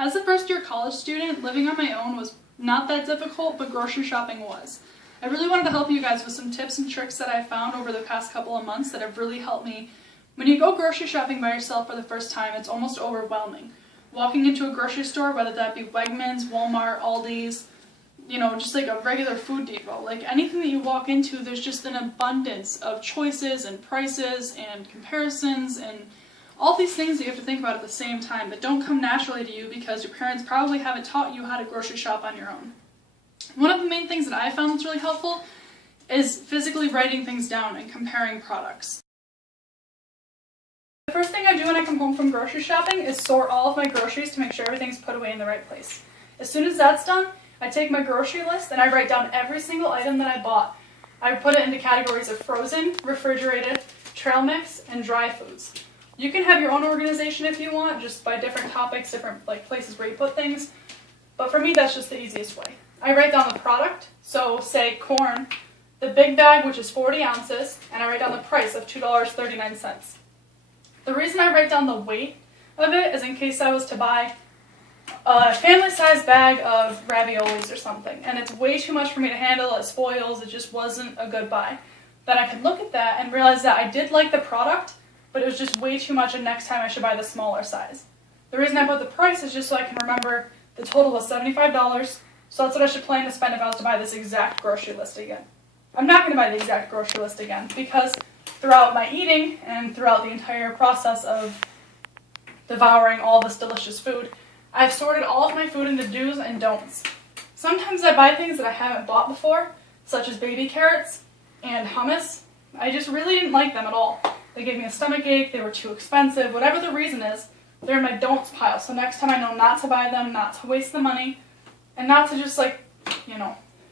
As a first-year college student, living on my own was not that difficult, but grocery shopping was. I really wanted to help you guys with some tips and tricks that I found over the past couple of months that have really helped me. When you go grocery shopping by yourself for the first time, it's almost overwhelming. Walking into a grocery store, whether that be Wegmans, Walmart, Aldi's, just like a regular Food Depot, like anything that you walk into, there's just an abundance of choices and prices and comparisons and all these things that you have to think about at the same time that don't come naturally to you because your parents probably haven't taught you how to grocery shop on your own. One of the main things that I found that's really helpful is physically writing things down and comparing products. The first thing I do when I come home from grocery shopping is sort all of my groceries to make sure everything's put away in the right place. As soon as that's done, I take my grocery list and I write down every single item that I bought. I put it into categories of frozen, refrigerated, trail mix, and dry foods. You can have your own organization if you want, just by different topics, different places where you put things. But for me, that's just the easiest way. I write down the product, so say corn, the big bag, which is 40 ounces, and I write down the price of $2.39. The reason I write down the weight of it is in case I was to buy a family-sized bag of raviolis or something, and it's way too much for me to handle, it spoils, it just wasn't a good buy. Then I could look at that and realize that I did like the product, but it was just way too much and next time I should buy the smaller size. The reason I put the price is just so I can remember the total was $75, so that's what I should plan to spend if I was to buy this exact grocery list again. I'm not going to buy the exact grocery list again because throughout my eating and throughout the entire process of devouring all this delicious food, I've sorted all of my food into do's and don'ts. Sometimes I buy things that I haven't bought before, such as baby carrots and hummus. I just really didn't like them at all. They gave me a stomach ache, they were too expensive, whatever the reason is, they're in my don'ts pile. So next time I know not to buy them, not to waste the money, and not to just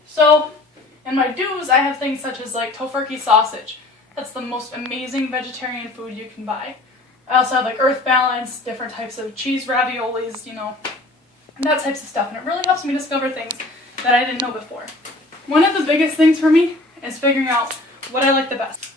So in my do's, I have things such as like tofurkey sausage. That's the most amazing vegetarian food you can buy. I also have like Earth Balance, different types of cheese raviolis, that types of stuff. And it really helps me discover things that I didn't know before. One of the biggest things for me is figuring out what I like the best.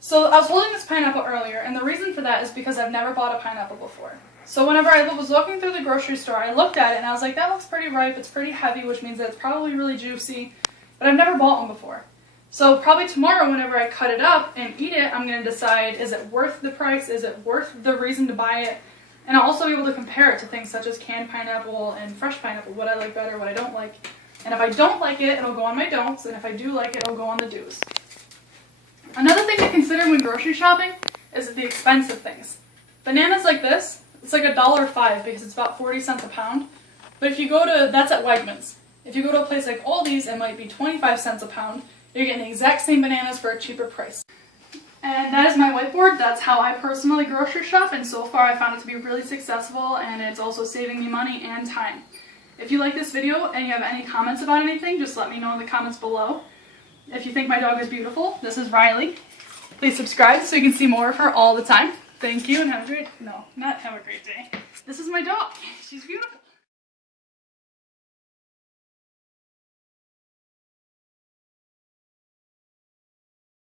So I was holding this pineapple earlier, and the reason for that is because I've never bought a pineapple before. So whenever I was looking through the grocery store, I looked at it and I was like, that looks pretty ripe, it's pretty heavy, which means that it's probably really juicy, but I've never bought one before. So probably tomorrow, whenever I cut it up and eat it, I'm going to decide, is it worth the price, is it worth the reason to buy it, and I'll also be able to compare it to things such as canned pineapple and fresh pineapple, what I like better, what I don't like. And if I don't like it, it'll go on my don'ts, and if I do like it, it'll go on the do's. Another thing to consider when grocery shopping is the expensive things. Bananas like this, it's like $1.05 because it's about 40 cents a pound. But if you go to, that's at Wegmans. If you go to a place like Aldi's, it might be 25 cents a pound. You're getting the exact same bananas for a cheaper price. And that is my whiteboard. That's how I personally grocery shop, and so far I found it to be really successful, and it's also saving me money and time. If you like this video and you have any comments about anything, just let me know in the comments below. If you think my dog is beautiful, this is Riley. Please subscribe so you can see more of her all the time. Thank you and have a great, no, not have a great day. This is my dog. She's beautiful.